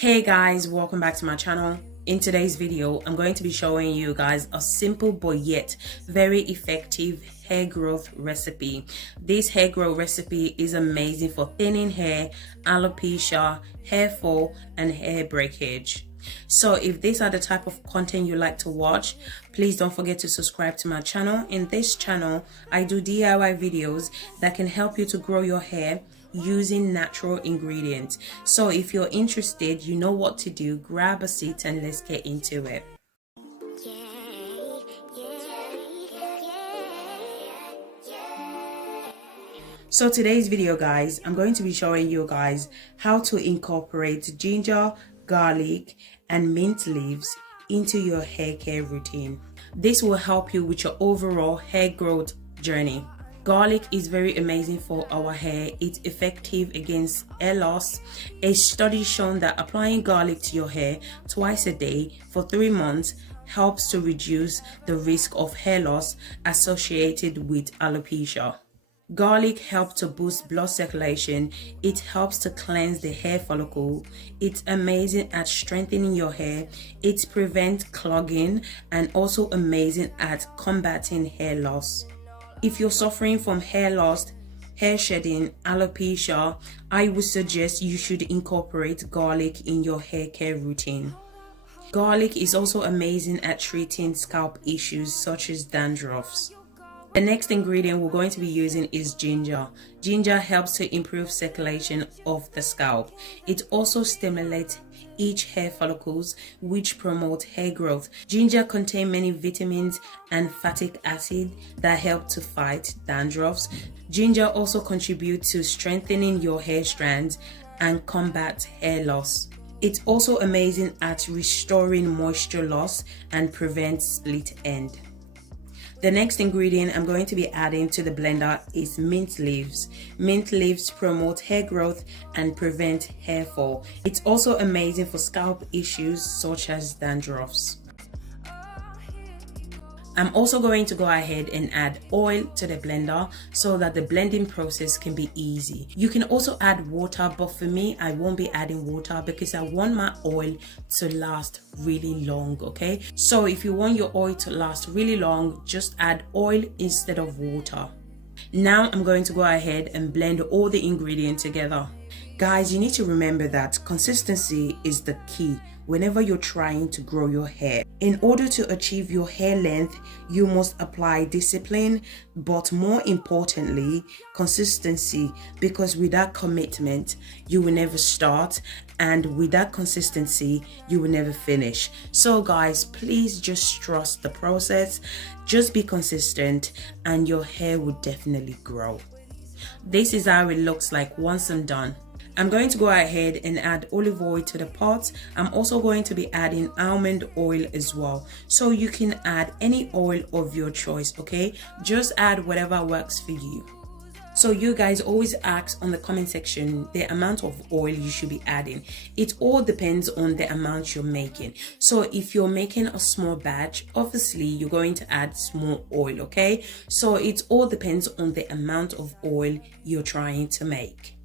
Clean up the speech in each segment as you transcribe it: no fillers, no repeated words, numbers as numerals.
Hey guys, welcome back to my channel. In today's video, I'm going to be showing you guys a simple but yet very effective hair growth recipe. This hair growth recipe is amazing for thinning hair, alopecia, hair fall, and hair breakage. So if these are the type of content you like to watch, please don't forget to subscribe to my channel. In this channel, I do DIY videos that can help you to grow your hair using natural ingredients. So if you're interested, you know what to do. Grab a seat and let's get into it. So today's video, guys, I'm going to be showing you guys how to incorporate ginger, garlic, and mint leaves into your hair care routine. This will help you with your overall hair growth journey. Garlic is very amazing for our hair. It's effective against hair loss. A study shown that applying garlic to your hair twice a day for 3 months helps to reduce the risk of hair loss associated with alopecia. Garlic helps to boost blood circulation. It helps to cleanse the hair follicle. It's amazing at strengthening your hair. It prevents clogging and also amazing at combating hair loss. If you're suffering from hair loss, hair shedding, alopecia, I would suggest you should incorporate garlic in your hair care routine. Garlic is also amazing at treating scalp issues such as dandruffs. The next ingredient we're going to be using is ginger. Ginger helps to improve circulation of the scalp. It also stimulates each hair follicles, which promote hair growth. Ginger contains many vitamins and fatty acid that help to fight dandruffs. Ginger also contributes to strengthening your hair strands and combat hair loss. It's also amazing at restoring moisture loss and prevent split end. The next ingredient I'm going to be adding to the blender is mint leaves. Mint leaves promote hair growth and prevent hair fall. It's also amazing for scalp issues such as dandruffs. I'm also going to go ahead and add oil to the blender so that the blending process can be easy. You can also add water, but for me, I won't be adding water because I want my oil to last really long, okay? So if you want your oil to last really long, just add oil instead of water. Now I'm going to go ahead and blend all the ingredients together. Guys, you need to remember that consistency is the key whenever you're trying to grow your hair. In order to achieve your hair length, you must apply discipline, but more importantly, consistency, because without commitment, you will never start, and without consistency, you will never finish. So guys, please just trust the process, just be consistent, and your hair will definitely grow. This is how it looks like once I'm done. I'm going to go ahead and add olive oil to the pot. I'm also going to be adding almond oil as well. So you can add any oil of your choice, okay? Just add whatever works for you. So you guys always ask on the comment section the amount of oil you should be adding. It all depends on the amount you're making. So if you're making a small batch, obviously you're going to add small oil, okay? So it all depends on the amount of oil you're trying to make.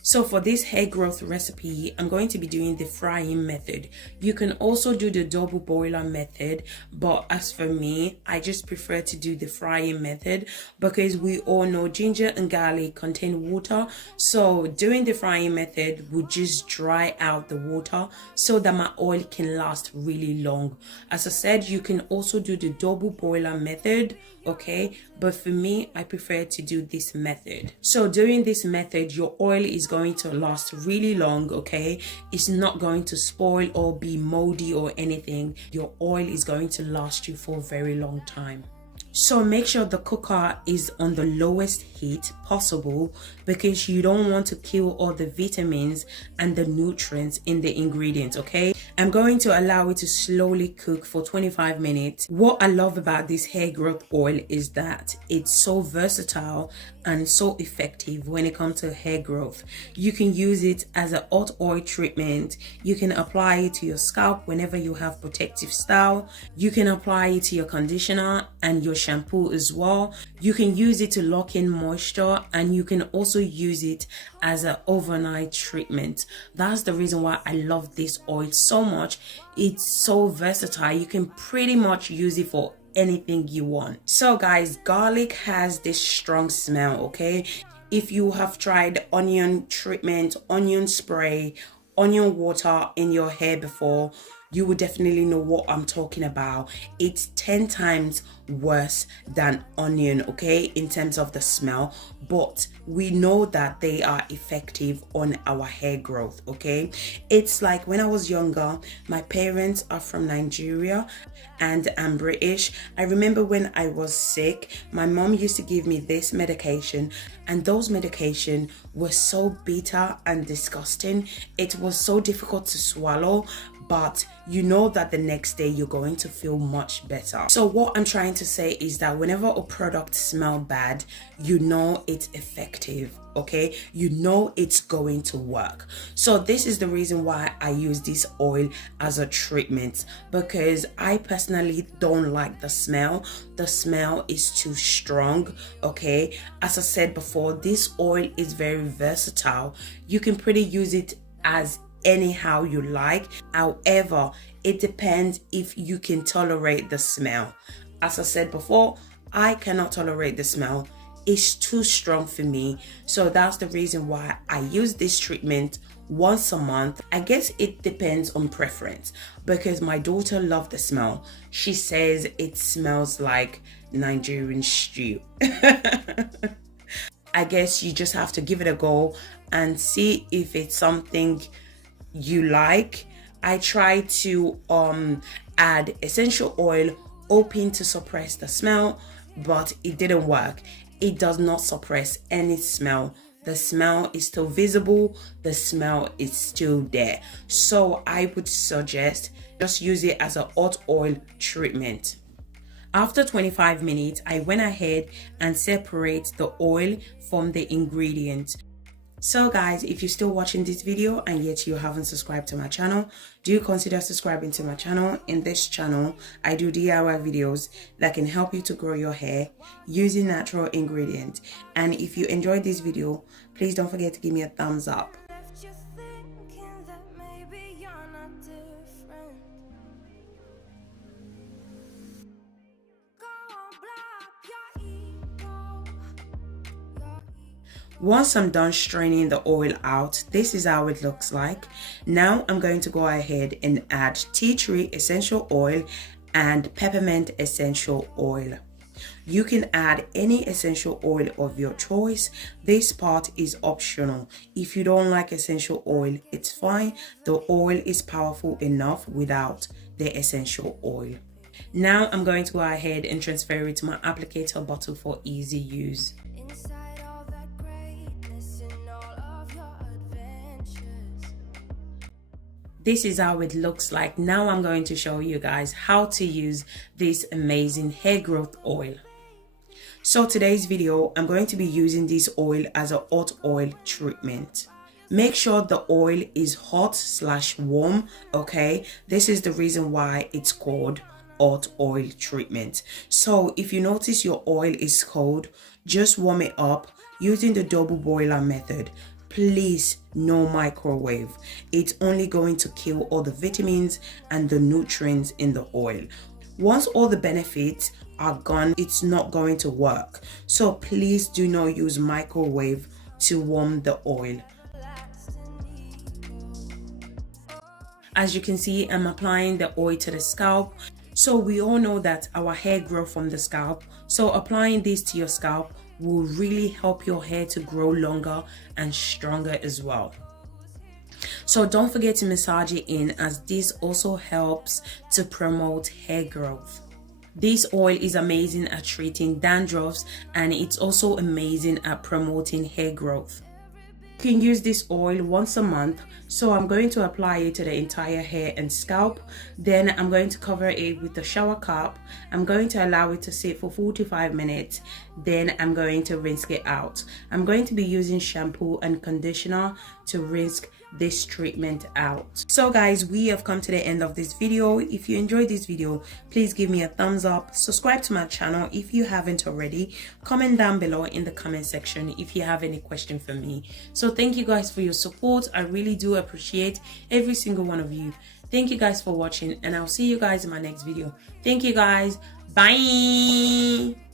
So for this hair growth recipe, I'm going to be doing the frying method. You can also do the double boiler method, but as for me, I just prefer to do the frying method because we all know ginger and garlic contain water. So doing the frying method would just dry out the water so that my oil can last really long. As I said, you can also do the double boiler method, okay? But for me, I prefer to do this method. So during this method, your oil is going to last really long, okay? It's not going to spoil or be moldy or anything. Your oil is going to last you for a very long time. So make sure the cooker is on the lowest heat possible because you don't want to kill all the vitamins and the nutrients in the ingredients, okay? I'm going to allow it to slowly cook for 25 minutes. What I love about this hair growth oil is that it's so versatile and so effective when it comes to hair growth. You can use it as a hot oil treatment. You can apply it to your scalp whenever you have protective style. You can apply it to your conditioner and your shampoo as well. You can use it to lock in moisture, and you can also use it as an overnight treatment. That's the reason why I love this oil so much. It's so versatile. You can pretty much use it for anything you want. So guys, garlic has this strong smell, okay? If you have tried onion treatment, onion spray, onion water in your hair before, you would definitely know what I'm talking about. It's 10 times worse than onion, okay, in terms of the smell, but we know that they are effective on our hair growth, okay? It's like when I was younger, my parents are from Nigeria and I'm British. I remember when I was sick, my mom used to give me this medication, and those medication were so bitter and disgusting. It was so difficult to swallow, but you know that the next day you're going to feel much better. So what I'm trying to say is that whenever a product smells bad, you know it's effective, okay? You know it's going to work. So this is the reason why I use this oil as a treatment, because I personally don't like the smell. The smell is too strong, okay? As I said before, this oil is very versatile. You can pretty use it as anyhow you like. However, it depends if you can tolerate the smell. As I said before, I cannot tolerate the smell. It's too strong for me. So that's the reason why I use this treatment once a month. I guess it depends on preference, because my daughter loves the smell. She says it smells like Nigerian stew. I guess you just have to give it a go and see if it's something you like. I try to add essential oil hoping to suppress the smell, but it didn't work. It does not suppress any smell. The smell is still visible, the smell is still there. So I would suggest just use it as a hot oil treatment. After 25 minutes, I went ahead and separate the oil from the ingredients. So guys, if you're still watching this video and yet you haven't subscribed to my channel, do consider subscribing to my channel. In this channel, I do DIY videos that can help you to grow your hair using natural ingredients. And if you enjoyed this video, please don't forget to give me a thumbs up. Once I'm done straining the oil out, this is how it looks like. Now I'm going to go ahead and add tea tree essential oil and peppermint essential oil. You can add any essential oil of your choice. This part is optional. If you don't like essential oil, it's fine. The oil is powerful enough without the essential oil. Now I'm going to go ahead and transfer it to my applicator bottle for easy use. This is how it looks like. Now I'm going to show you guys how to use this amazing hair growth oil. So today's video, I'm going to be using this oil as a hot oil treatment. Make sure the oil is hot/warm, okay? This is the reason why it's called hot oil treatment. So if you notice your oil is cold, just warm it up using the double boiler method. Please, no microwave. It's only going to kill all the vitamins and the nutrients in the oil. Once all the benefits are gone, it's not going to work. So please do not use microwave to warm the oil. As you can see, I'm applying the oil to the scalp. So we all know that our hair grows from the scalp. So applying this to your scalp will really help your hair to grow longer and stronger as well. So don't forget to massage it in, as this also helps to promote hair growth. This oil is amazing at treating dandruffs, and it's also amazing at promoting hair growth. You can use this oil once a month, so I'm going to apply it to the entire hair and scalp. Then I'm going to cover it with a shower cap. I'm going to allow it to sit for 45 minutes. Then I'm going to rinse it out. I'm going to be using shampoo and conditioner to rinse this treatment out. So guys, we have come to the end of this video. If you enjoyed this video, please give me a thumbs up, subscribe to my channel if you haven't already, comment down below in the comment section if you have any question for me. So thank you guys for your support. I really do appreciate every single one of you. Thank you guys for watching, and I'll see you guys in my next video. Thank you guys. Bye.